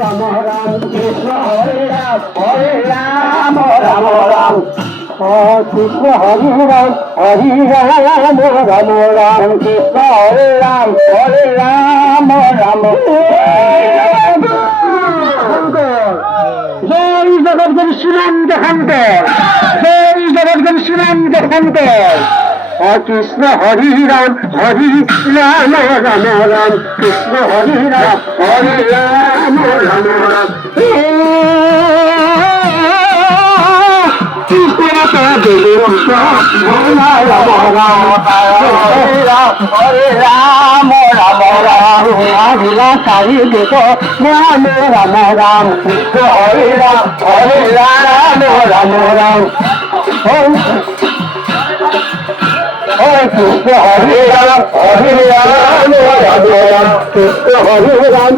রাম রাম কৃষ্ণ হরে রাম রাম রাম কৃষ্ণ হরে রাম রাম রাম কৃষ্ণ হরে রাম রাম জয় জগৎগুরু শ্রীনন্দ খন্ডের জয় জগৎগুরু শ্রীনন্দ খন্ডের কৃষ্ণ হরি রাম রাম রাম কৃষ্ণ হরি রাম রাম রাম সারি দেব রাম রাম কৃষ্ণ হরে রাম রাম রাম কৃষ্ণ হরে রাম কৃষ্ণ হরে রাম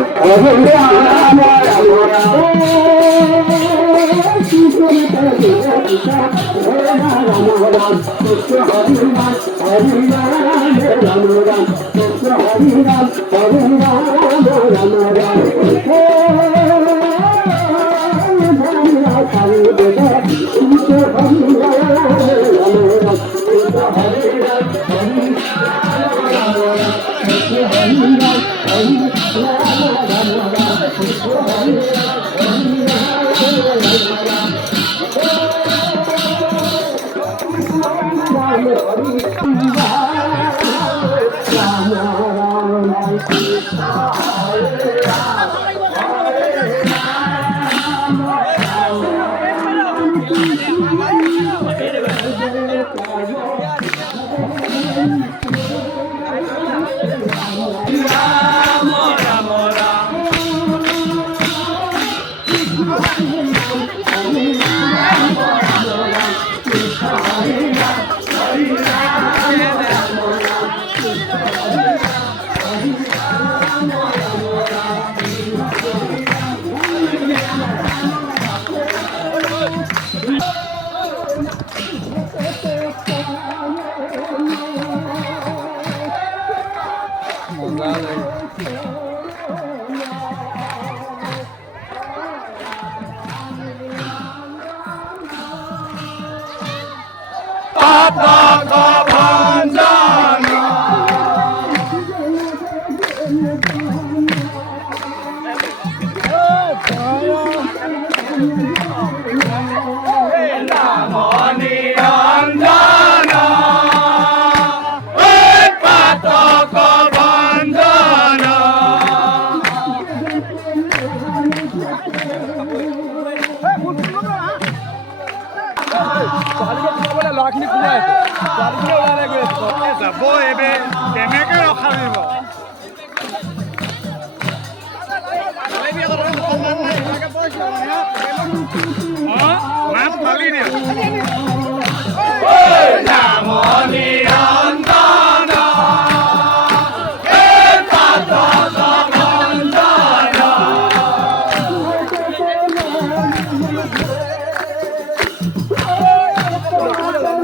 যাব এবে কেনেকে ৰখাব